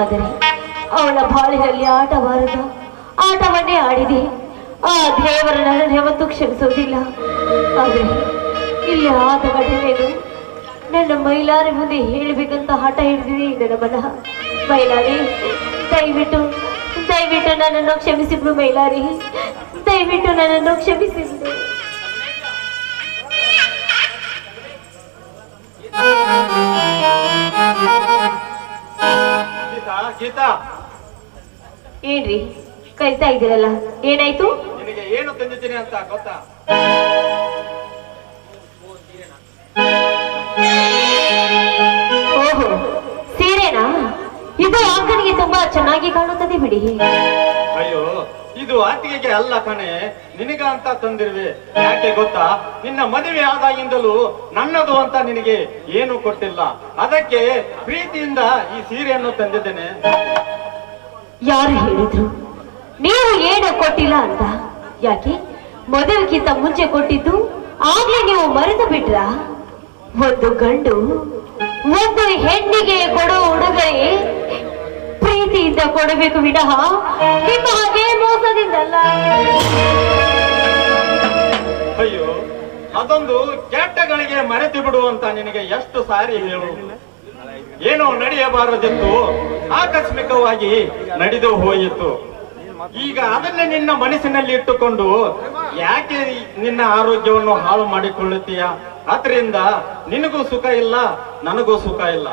ಆದರೆ ಅವಳ ಬಾಳಿನಲ್ಲಿ ಆಟವಾರದ ಆಟವನ್ನೇ ಆಡಿದೆ. ಆ ದೇವರ ನನ್ನನ್ನು ಯಾವತ್ತೂ ಕ್ಷಮಿಸುವುದಿಲ್ಲ. ಆದರೆ ಇಲ್ಲಿ ಆದ ಘಟನೆಯನ್ನು ನನ್ನ ಮೈಲಾರಿ ಮುಂದೆ ಹೇಳಬೇಕಂತ ಹಠ ಹಿಡಿದಿದೆ ನನ್ನ ಮನ. ಮೈಲಾರಿ, ದಯವಿಟ್ಟು ದಯವಿಟ್ಟು ನನ್ನನ್ನು ಕ್ಷಮಿಸಿಬಿಡು ಮೈಲಾರಿ, ದಯವಿಟ್ಟು ನನ್ನನ್ನು ಕ್ಷಮಿಸಿಬಿಡು. ಏನ್ರಿ ಕರಿತಾ ಇದ್ದೀರಲ್ಲ, ಏನಾಯ್ತು? ನಿನಗೆ ಏನು ತಂದಿದ್ದೀನಿ ಅಂತ ಗೊತ್ತಾ? ಓಹೋ, ಸೀರೆನಾ? ಇದು ಅಕ್ಕನಿಗೆ ತುಂಬಾ ಚೆನ್ನಾಗಿ ಕಾಣುತ್ತದೆ ಬಿಡಿ. ಅಯ್ಯೋ, ಇದು ಆತಿಗೆಗೆ ಅಲ್ಲ ಕಣೆ, ನಿನಗ ಅಂತ ತಂದಿರುವೆ. ಯಾಕೆ ಗೊತ್ತಾ? ನಿನ್ನ ಮದುವೆ ಆದಾಗಿಂದಲೂ ನನ್ನದು ಅಂತ ನಿನಗೆ ಏನು ಕೊಟ್ಟಿಲ್ಲ. ಅದಕ್ಕೆ ಪ್ರೀತಿಯಿಂದ ಈ ಸೀರೆಯನ್ನು ತಂದಿದ್ದೇನೆ. ಯಾರು ಹೇಳಿದ್ರು ನೀವು ಏನು ಕೊಟ್ಟಿಲ್ಲ ಅಂತ? ಯಾಕೆ ಮದುವೆಗಿಂತ ಮುಂಚೆ ಕೊಟ್ಟಿದ್ದು ಆಗ್ಲೇ ನೀವು ಮರೆತು ಬಿಟ್ರ? ಒಂದು ಗಂಡು ಒಂದು ಹೆಣ್ಣಿಗೆ ಕೊಡೋ ಉಡುಗೊರೆ ಪ್ರೀತಿಯಿಂದ ಕೊಡಬೇಕು ವಿನಃ ನಿಮ್ಮ ಹಾಗೆ ಮೋಸದಿಂದಲ್ಲ. ಅಯ್ಯೋ, ಅದೊಂದು ಕೆಟ್ಟಗಳಿಗೆ ಮರೆತು ಬಿಡು ಅಂತ ನಿನಗೆ ಎಷ್ಟು ಸಾರಿ ಹೇಳು. ಏನೋ ನಡೆಯಬಾರದಿತ್ತು, ಆಕಸ್ಮಿಕವಾಗಿ ನಡೆದು ಹೋಯಿತು. ಈಗ ಅದನ್ನೇ ನಿನ್ನ ಮನಸ್ಸಿನಲ್ಲಿ ಇಟ್ಟುಕೊಂಡು ಯಾಕೆ ನಿನ್ನ ಆರೋಗ್ಯವನ್ನು ಹಾಳು ಮಾಡಿಕೊಳ್ಳುತ್ತೀಯ? ಅದರಿಂದ ನಿನಗೂ ಸುಖ ಇಲ್ಲ, ನನಗೂ ಸುಖ ಇಲ್ಲ.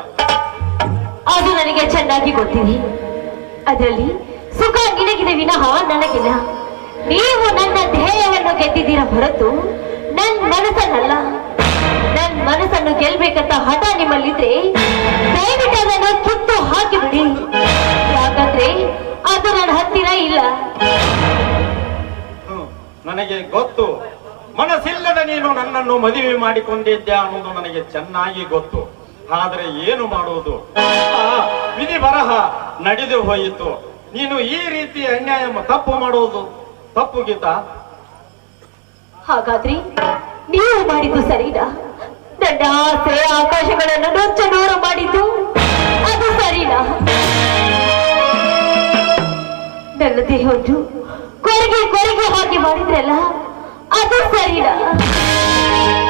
ಅದು ನನಗೆ ಚೆನ್ನಾಗಿ ಗೊತ್ತಿದೆ. ಅದರಲ್ಲಿ ಸುಖ ನಿನಗಿದೆ ವಿನಃ ನನಗಿಲ್ಲ. ನೀವು ನನ್ನ ಧ್ಯೇಯವನ್ನು ಗೆದ್ದಿದ್ದೀರ ಹೊರತು ನನ್ನ ಮನಸ್ಸನ್ನಲ್ಲ. ನನ್ನ ಮನಸ್ಸನ್ನು ಗೆಲ್ಬೇಕಂತ ಹಠ ನಿಮ್ಮಲ್ಲಿದ್ರೆ ದಯವಿಟ್ಟು ಅದನ್ನು ಕಿತ್ತು ಹಾಕಿಬಿಡಿ. ಯಾಕಂದ್ರೆ ಅದು ನನ್ನ ಹತ್ತಿರ ಇಲ್ಲ. ನನಗೆ ಗೊತ್ತು, ಮನಸ್ಸಿಲ್ಲದ ನೀನು ನನ್ನನ್ನು ಮದುವೆ ಮಾಡಿಕೊಂಡಿದ್ದೆ ಅನ್ನೋದು ನನಗೆ ಚೆನ್ನಾಗಿ ಗೊತ್ತು. ಆದ್ರೆ ಏನು ಮಾಡುವುದು? ವಿಧಿ ಬರಹ ನಡೆದು ಹೋಯಿತು. ನೀನು ಈ ರೀತಿ ಅನ್ಯಾಯ ತಪ್ಪು ಮಾಡುವುದು ತಪ್ಪು ಗೀತಾ. ಹಾಗಾದ್ರೆ ನೀವು ಮಾಡಿದ್ದು ಸರಿನಾ? ನನ್ನ ಆಸೆ ಆಕಾಶಗಳನ್ನು ನೊಚ್ಚ ನೂರು ಮಾಡಿದ್ದು ಅದು ಸರಿನಾ? ನನ್ನ ದೇಹವನ್ನು ಕೊರಗೆ ಕೊರಗೆ ಹಾಗೆ ಮಾಡಿದ್ರಲ್ಲ ಅದು ಸರಿನಾ?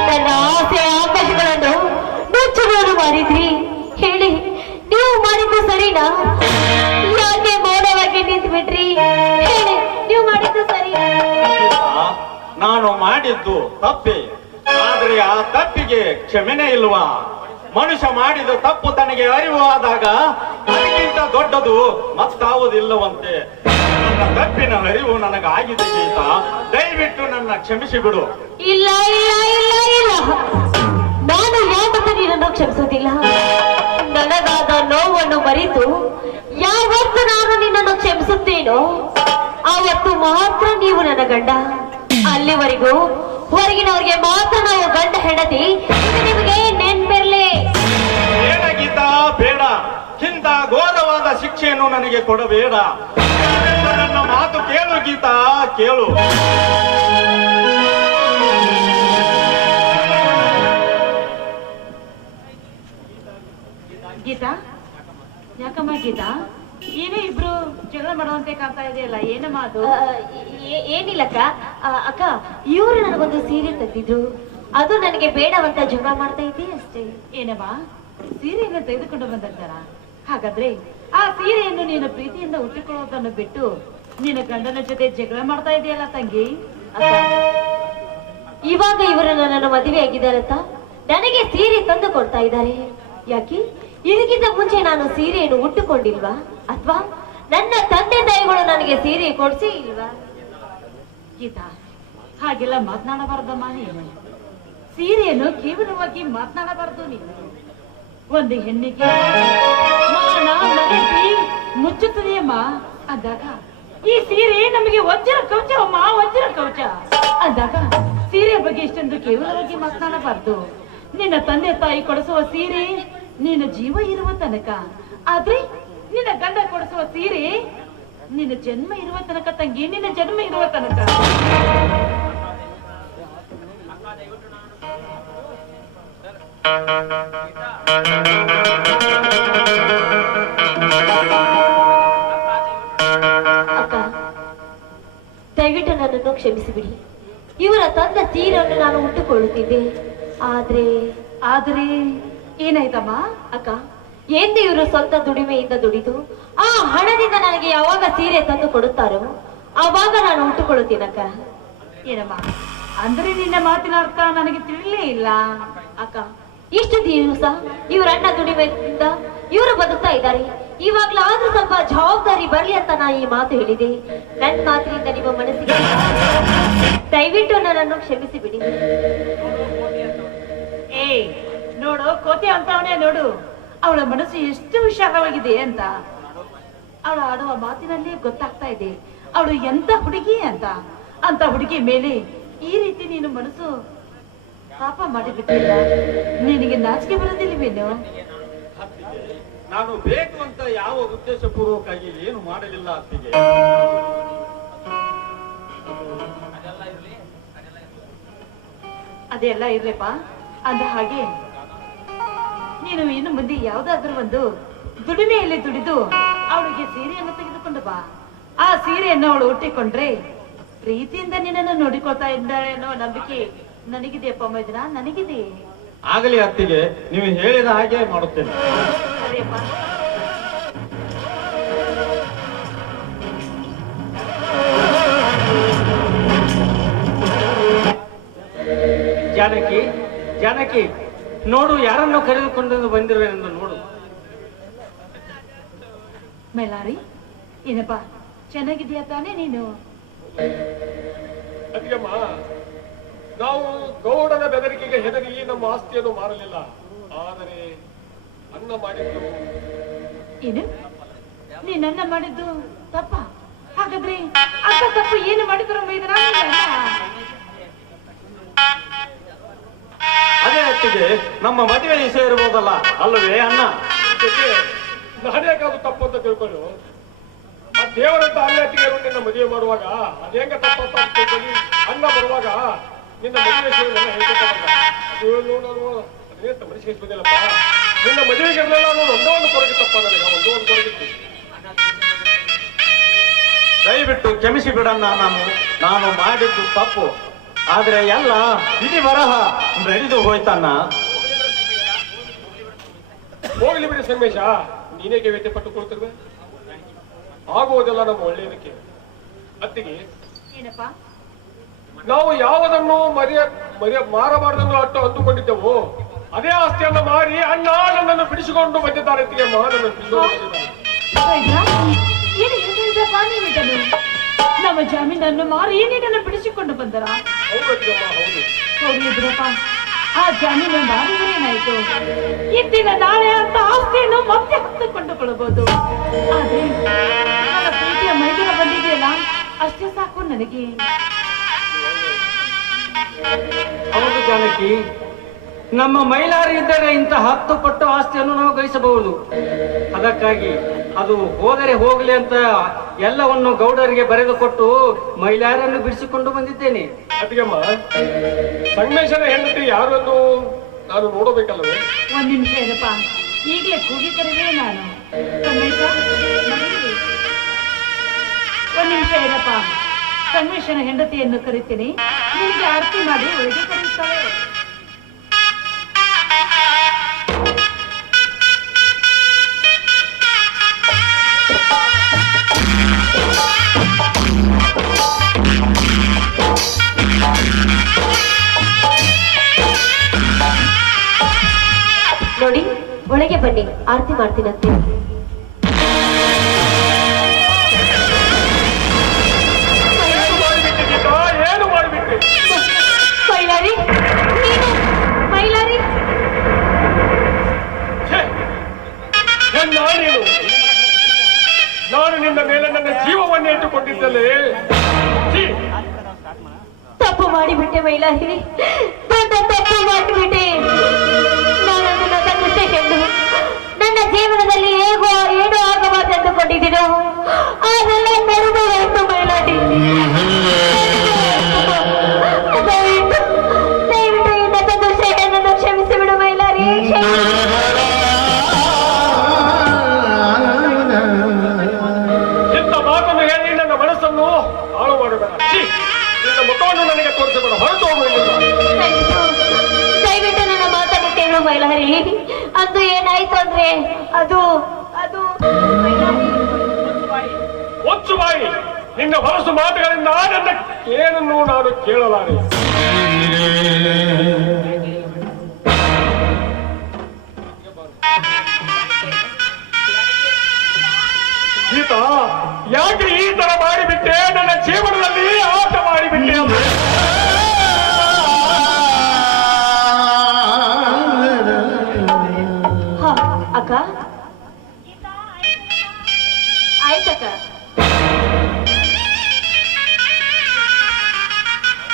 ನನ್ನ ಆಸೆ ಆಕಾಶಗಳನ್ನು ನೊಚ್ಚ ನೂರು ಮಾಡಿದ್ರಿ. ಹೇಳಿ, ನೀವು ಮಾಡಿದ್ದು ಸರಿನಾ? ಯಾಕೆ ಮೌನವಾಗಿ ನಿಂತು ಬಿಟ್ರಿ? ಹೇಳಿ, ನೀವು ಮಾಡಿದ್ದು ಸರಿನಾ? ನಾನು ಮಾಡಿದ್ದು ತಪ್ಪೆ, ಆದ್ರೆ ಆ ತಪ್ಪಿಗೆ ಕ್ಷಮೆನೇ ಇಲ್ವಾ? ಮನುಷ್ಯ ಮಾಡಿದ ತಪ್ಪು ತನಗೆ ಅರಿವು ಆದಾಗ ಅದಕ್ಕಿಂತ ದೊಡ್ಡದು ಮತ್ತಾವುದಿಲ್ಲವಂತೆ. ನನ್ನ ತಪ್ಪಿನ ಅರಿವು ನನಗಾಗಿದೆ ಗೀತಾ, ದಯವಿಟ್ಟು ನನ್ನ ಕ್ಷಮಿಸಿ ಬಿಡು. ಇಲ್ಲ ಇಲ್ಲ ಇಲ್ಲ ಇಲ್ಲ, ನಾನು ಯಾವತ್ತೂ ನಿನ್ನನ್ನು ಕ್ಷಮಿಸುವುದಿಲ್ಲ. ನನಗಾದ ನೋವನ್ನು ಮರೆತು ಯಾವತ್ತು ನಾನು ನಿನ್ನನ್ನು ಕ್ಷಮಿಸುತ್ತೇನೋ ಆವತ್ತು ಮಾತ್ರ ನೀವು ನನ್ನ ಗಂಡ. ಅಲ್ಲಿವರೆಗೂ ಹೊರಗಿನವರಿಗೆ ಮಾತ್ರ ನಾವು ಗಂಡ ಹೆಂಡತಿ. ನಿಮಗೆ ನೆನ್ಪಿರ್ಲಿ. ಬೇಡ ಗೀತಾ, ಬೇಡ. ಇಂಥ ಘೋರವಾದ ಶಿಕ್ಷೆಯನ್ನು ನನಗೆ ಕೊಡಬೇಡ. ನನ್ನ ಮಾತು ಕೇಳು ಗೀತಾ, ಕೇಳು. ಗೀತಾ, ಯಾಕಮ್ಮ ಗೀತಾ, ಏನೇ ಇಬ್ರು ಜಗಳ ಮಾಡುವಂತೆ ಕಾಣ್ತಾ ಇದೆಯಲ್ಲ, ಏನಮ್ಮ ಅದು? ಏನಿಲ್ಲಕ್ಕ. ಅಕ್ಕ, ಇವರು ನನಗೊಂದು ಸೀರೆ ತಂದಿದ್ರು, ಅದು ನನಗೆ ಬೇಡವಂತ ಜಗಳ ಮಾಡ್ತಾ ಇದ್ದೆ ಅಷ್ಟೇ. ಏನಮ್ಮ, ಸೀರೆಯನ್ನು ತೆಗೆದುಕೊಂಡು ಬಂದಿರ್ತಾರ? ಹಾಗಾದ್ರೆ ಆ ಸೀರೆಯನ್ನು ನೀನು ಪ್ರೀತಿಯಿಂದ ಉಟ್ಟುಕೊಳ್ಳೋದನ್ನು ಬಿಟ್ಟು ನಿನ್ನ ಗಂಡನ ಜೊತೆ ಜಗಳ ಮಾಡ್ತಾ ಇದೆಯಲ್ಲ ತಂಗಿ. ಅಕ್ಕ, ಇವಾಗ ಇವರು ನನ್ನನ್ನು ಮದುವೆ ಆಗಿದ್ದಾರಂತ ನನಗೆ ಸೀರೆ ತಂದು ಕೊಡ್ತಾ ಇದ್ದಾರೆ. ಯಾಕೆ? ಇದಕ್ಕಿಂತ ಮುಂಚೆ ನಾನು ಸೀರೆಯನ್ನು ಉಟ್ಟುಕೊಂಡಿಲ್ವಾ? ಅಥವಾ ನನ್ನ ತಂದೆ ತಾಯಿಗಳು ನನಗೆ ಸೀರೆ ಕೊಡಿಸಿ ಇಲ್ವಾ? ಗೀತಾ, ಹಾಗೆಲ್ಲ ಮಾತನಾಡಬಾರ್ದಮ್ಮ ನೀನು. ಸೀರೆಯನ್ನು ಕೇವಲವಾಗಿ ಮಾತನಾಡಬಾರದು ನೀನು. ಒಂದು ಹೆಣ್ಣಿಗೆ ಮಾನ ಮರೆತಿ ಮುಚ್ಚುತ್ತದೆಯಮ್ಮ ಅಂದಾಗ ಈ ಸೀರೆ ನಮಗೆ ವಜ್ರ ಕವಚ ಅಮ್ಮ, ವಜ್ರ ಕವಚ ಅಂದಾಗ ಸೀರೆ ಬಗ್ಗೆ ಇಷ್ಟೊಂದು ಕೇವಲವಾಗಿ ಮಾತನಾಡಬಾರ್ದು. ನಿನ್ನ ತಂದೆ ತಾಯಿ ಕೊಡಿಸುವ ಸೀರೆ ನಿನ್ನ ಜೀವ ಇರುವ ತನಕ, ಆದ್ರೆ ನಿನ್ನ ಗಂಡ ಕೊಡಿಸುವ ಸೀರೆ ನಿನ್ನ ಜನ್ಮ ಇರುವ ತನಕ ತಂಗಿ, ನಿನ್ನ ಜನ್ಮ ಇರುವ ತನಕ. ಅಕ್ಕ, ದಯವಿಟ್ಟು ನನ್ನನ್ನು ಕ್ಷಮಿಸಿಬಿಡಿ. ಇವರ ತಂದ ತೀರನ್ನು ನಾನು ಉಟ್ಟುಕೊಳ್ಳುತ್ತಿದ್ದೆ. ಆದ್ರೆ ಏನಾಯ್ತಮ್ಮ? ಅಕ್ಕ, ಎಂದು ಇವರು ಸ್ವಂತ ದುಡಿಮೆಯಿಂದ ದುಡಿದು ಆ ಹಣದಿಂದ ನನಗೆ ಯಾವಾಗ ಸೀರೆ ತಂದು ಕೊಡುತ್ತಾರೋ ಆವಾಗ ನಾನು ಉಟ್ಟುಕೊಳ್ಳುತ್ತೀನಕ್ಕ. ಏನಮ್ಮ ಅಂದ್ರೆ ನಿನ್ನ ಮಾತಿನ ಅರ್ಥ ನನಗೆ ತಿಳಿಲೇ ಇಲ್ಲ. ಅಕ್ಕ, ಇಷ್ಟು ದಿವಸ ಇವರ ಅಣ್ಣ ದುಡಿಮೆಯಿಂದ ಇವರು ಬದುಕ್ತಾ ಇದ್ದಾರೆ. ಇವಾಗ್ಲಾದ್ರೂ ಸ್ವಲ್ಪ ಜವಾಬ್ದಾರಿ ಬರ್ಲಿ ಅಂತ ನಾ ಈ ಮಾತು ಹೇಳಿದೆ. ನನ್ನ ಮಾತಿನಿಂದ ನಿಮ್ಮ ಮನಸ್ಸಿಗೆ ದಯವಿಟ್ಟು ನನ್ನನ್ನು ಕ್ಷಮಿಸಿ ಬಿಡಿ. ಏ ನೋಡು, ಕೋತಿ ಅಂತವನೇ ನೋಡು, ಅವಳ ಮನಸ್ಸು ಎಷ್ಟು ವಿಶಾಲವಾಗಿದೆ ಅಂತ. ಅವಳು ಆಡುವ ಮಾತಿನಲ್ಲಿ ಗೊತ್ತಾಗ್ತಾ ಇದೆ ಅವಳು ಎಂತ ಹುಡುಗಿ ಅಂತ. ಅಂತ ಹುಡುಗಿ ಮೇಲೆ ಈ ರೀತಿ ನೀನು ಮನಸ್ಸು ಪಾಪ ಮಾಡಿಬಿಟ್ಟಿಲ್ಲ. ನಿನಗೆ ನಾಚಿಕೆ ಬರೋದಿಲ್ವೇನು? ನಾನು ಬೇಕು ಅಂತ ಯಾವ ಉದ್ದೇಶಪೂರ್ವಕವಾಗಿ ಏನು ಮಾಡಲಿಲ್ಲ ಅತ್ತಿಗೆ. ಅದೆಲ್ಲ ಇರ್ಲಪ್ಪ. ಅಂದ ಹಾಗೆ ನೀನು ಇನ್ನು ಮುಂದೆ ಯಾವ್ದಾದ್ರೂ ಒಂದು ದುಡಿಮೆಯಲ್ಲಿ ದುಡಿದು ಅವಳಿಗೆ ಸೀರೆಯನ್ನು ತೆಗೆದುಕೊಂಡು ಬಾ. ಆ ಸೀರೆಯನ್ನು ಅವಳು ಉಟ್ಟಿಕೊಂಡ್ರೆ ಪ್ರೀತಿಯಿಂದ ನಿನ್ನನ್ನು ನೋಡಿಕೊಳ್ತಾ ಇದ್ದಾಳೆ ಅನ್ನೋ ನಂಬಿಕೆ ನನಗಿದೆಯಪ್ಪ ಮೈದನ, ನನಗಿದೆ. ಆಗಲಿ ಅತ್ತಿಗೆ, ನೀವು ಹೇಳಿದ ಹಾಗೆ ಮಾಡುತ್ತೇನೆ. ಸರಿಯಪ್ಪ. ಜಾನಕಿ, ಜಾನಕಿ, ನೋಡು, ಯಾರನ್ನು ಕರೆದುಕೊಂಡು ಬಂದಿರುವೆನೆಂದು ನೋಡು. ಮೈಲಾರಿ, ಏನಪ್ಪ ಚೆನ್ನಾಗಿದೆಯಾ ತಾನೇ ನೀನು? ಅದಿಗಮ್ಮ, ನಾವು ಗೌಡನ ಬೆದರಿಕೆಗೆ ಹೆದರಿ ನಮ್ಮ ಆಸ್ತಿಯನ್ನು ಮಾರಲಿಲ್ಲ. ಆದರೆ ಅನ್ನ ಮಾಡಿದ್ದು ಏನು? ನೀನನ್ನ ಮಾಡಿದ್ದು ತಪ್ಪ? ಹಾಗಾದ್ರೆ ಅಕ್ಕ ತಪ್ಪು ಏನು ಮಾಡಿದ್ರು ಮೈದನ? ಅದೇ ಅತ್ತಿಗೆ, ನಮ್ಮ ಮದುವೆ ವಿಷಯ ಇರ್ಬೋದಲ್ಲ ಅಲ್ಲವೇ ಅಣ್ಣ? ಜೊತೆ ನಾನೇಕಾದ್ರು ತಪ್ಪು ಅಂತ ತಿಳ್ಕೊಳ್ಳು. ಆ ದೇವರಂತ ಅಲ್ಲತ್ತಿಗೆ ನಿನ್ನ ಮದುವೆ ಮಾಡುವಾಗ ಅದೇಂಗ ತಪ್ಪಂತ ತಿಳ್ಕೊಳ್ಳಿ. ಅನ್ನ ಬರುವಾಗ ನಿನ್ನ ಮದುವೆ ವಿಷಯವೆಲ್ಲ ಹೇಳ್ಕೊಟ್ಟಾಗ ನಾನು ಅದೇ ಮನಸ್ಸಿಗೆ ಬಂದಿಲ್ಲಪ್ಪ. ನಿನ್ನ ಮದುವೆಗೆ ಇರಲಿಲ್ಲ ಅನ್ನೋದು ಒಂದೋ ಒಂದು ಕೊರಗಿತ್ತಪ್ಪ ನನಗೆ, ಒಂದೋ ಒಂದು ಕೊರಗಿತ್ತು. ದಯವಿಟ್ಟು ಕ್ಷಮಿಸಿ ಬಿಡಣ್ಣ. ನಾನು ಮಾಡಿದ್ದು ತಪ್ಪು. ಆದ್ರೆ ಎಲ್ಲ ವಿಧಿ ಬರಹ ನಡೆದು ಹೋಯ್ತಣ್ಣ. ಹೋಗ್ಲಿ ಬಿಡಿ ಸಂಗಮೇಶ, ನೀನೇಗೆ ವ್ಯತ್ಯ ಪಟ್ಟುಕೊಳ್ತಿರುವೆ. ಆಗುವುದೆಲ್ಲ ನಮ್ಮ ಒಳ್ಳೆಯದಕ್ಕೆ. ಅತ್ತಿಗೆ, ಏನಪ್ಪ? ನಾವು ಯಾವುದನ್ನು ಮಾರಬಾರ್ದನ್ನು ಅಟ್ಟು ಅಂದುಕೊಂಡಿದ್ದೆವು, ಅದೇ ಆಸ್ತಿಯನ್ನು ಮಾರಿ ಅಣ್ಣ ನನ್ನನ್ನು ಬಿಡಿಸಿಕೊಂಡು ಬಂದಿದ್ದಾರೆ. ಅತ್ತಿಗೆ, ನನ್ನನ್ನು ಬಿಡಿಸಿಕೊಂಡು ಬಂದಿದ್ದಾರೆ. ಏನು ಹೇಳ್ತಾ ನೀವಿದ್ದನು? ನಮ್ಮ ಜಾಮೀನನ್ನು ಮಾರಿ ಏನೇನನ್ನು ಬಿಡಿಸಿಕೊಂಡು ಬಂದರ? ಹೌದು ಅತ್ತಿಗೆಮ್ಮ, ಹೌದು. ಹೋಗ್ಲಿ ಬಿಡಪ್ಪ, ಆ ಜಾಮೀನು ಮಾಡಿದ್ರೆ ಏನಾಯ್ತು? ಇಂದಿನ ನಾಳೆ ಅಂತ ಆಸ್ತಿಯನ್ನು ಮತ್ತೆ ಹತ್ತುಕೊಂಡುಕೊಳ್ಳಬಹುದು. ಆದ್ರೆ ನನ್ನ ಪ್ರೀತಿಯ ಮೈದೂರ ಬಂದಿದೆಯಲ್ಲ, ಅಷ್ಟೇ ಸಾಕು ನನಗೆ. ಹೌದು ಜಾನಕಿ, ನಮ್ಮ ಮೈಲಾರಿ ಇದ್ದರೆ ಇಂಥ 10 ಪಟ್ಟು ಆಸ್ತಿಯನ್ನು ನಾವು ಗಳಿಸಬಹುದು. ಅದಕ್ಕಾಗಿ ಅದು ಹೋದರೆ ಹೋಗಲಿ ಅಂತ ಎಲ್ಲವನ್ನು ಗೌಡರಿಗೆ ಬರೆದುಕೊಟ್ಟು ಮೈಲಾರನ್ನು ಬಿಡಿಸಿಕೊಂಡು ಬಂದಿದ್ದೇನೆ. ಅತ್ತಿಗೆಮ್ಮ, ಸಂಗಮೇಶನ ಹೆಂಡತಿ ಯಾರು ಎಂದು ನಾನು ನೋಡಬೇಕಲ್ಲವೇ? ಒಂದ್ ನಿಮಿಷ ಇರಪ್ಪ, ಈಗಲೇ ಕೂಗಿ ಕರೆದೇ ನಾನು. ಸಂಗಮೇಶ, ಮನೆಯಲ್ಲಿ. ಒಂದ್ ನಿಮಿಷ ಇರಪ್ಪ, ಸಂಗಮೇಶನ ಹೆಂಡತಿಯನ್ನು ಕರಿತೀನಿ. ನಿನಗೆ ಆರತಿ ಮಾಡಿ ಒಳಗೆ ಕರೆಯುತ್ತಾಳೆ. ನೋಡಿ, ಒಳಗೆ ಬನ್ನಿ, ಆರತಿ ಮಾಡ್ತೀನಂತೆ. ಏನು ಮಾಡಿಬಿಟ್ಟೆ? ಮೈಲಾರಿ, ನೀನು? ಮೈಲಾರಿ, ನೀನು, ನಾನು ನಿನ್ನ ಮೇಲೆ ನನ್ನ ಜೀವವನ್ನೇ ಇಟ್ಟುಕೊಂಡಿದ್ದಲೇ. ತಪ್ಪು ಮಾಡಿಬಿಟ್ಟೆ ಮೈಲಾರಿ, ದೊಡ್ಡ ತಪ್ಪು ಮಾಡಿಬಿಟ್ಟೆ. ನಾನೊಂದು ನನ್ನನ್ನು ನನ್ನ ಜೀವನದಲ್ಲಿ ಹೇಗೋ ಏನೂ ಆಗಬಾರ್ದು ಎಂದುಕೊಂಡಿದ್ದೀನೋ, ಅದೆಲ್ಲ ನಡೆದು ಹೋಯ್ತು ಮೈಲಾರಿ. ದಯವಿಟ್ಟು ಈ ನನ್ನ ದುಷ್ಟೆಯನ್ನು ಕ್ಷಮಿಸಿ ಬಿಡು ಮೈಲಾರಿ. ಅದು ಏನಾಯ್ತು ಅಂದ್ರೆ ಅದು ಅದು ಒಚ್ಚು ಬಾಯಿ, ನಿನ್ನ ಹೊಲಸು ಮಾತುಗಳಿಂದ ನನ್ನ ಏನನ್ನು ನಾನು ಕೇಳಲಾರೆ. ಗೀತಾ, ಯಾಕೆ ಈ ತರ ಮಾಡಿಬಿಟ್ಟೆ? ನನ್ನ ಜೀವನದಲ್ಲಿ ಆಟ ಮಾಡಿಬಿಟ್ಟೆ. ಹ, ಅಕ್ಕ ಆಯ್ತಕ್ಕ.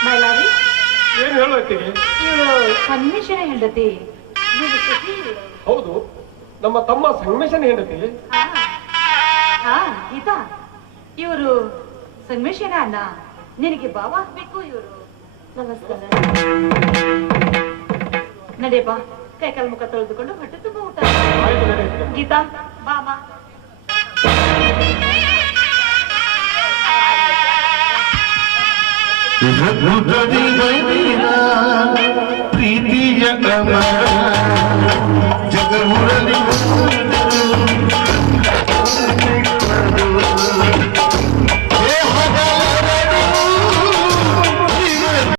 ಮೈಲಾರಿ, ಏನು ಹೇಳತ್ತೀರಿ? ಇವಳು ಸನ್ಮಿಶ್ರ ಹೆಂಡತಿ. ಹೌದು, ನಮ್ಮ ತಮ್ಮ ಸಂಗಮೇಶನ ಹೆಂಡತಿ. ಗೀತಾ, ಇವರು ಸಂಗಮೇಶನ ಅಣ್ಣ. ನಿನಗೆ ಬಾವ ಆಗ್ಬೇಕು ಇವರು. ನಮಸ್ಕಾರ. ನಡೆಯಪ್ಪ, ಕೈ ಕಾಲು ಮುಖ ತೊಳೆದುಕೊಂಡು ಹೊಟ್ಟೆ ತುಂಬ ಊಟ. ಆಯ್ತು, ನಡೆಯುತ್ತೆ. ಗೀತಾ, ಬಾಮ. ಪ್ರೀತಿಯ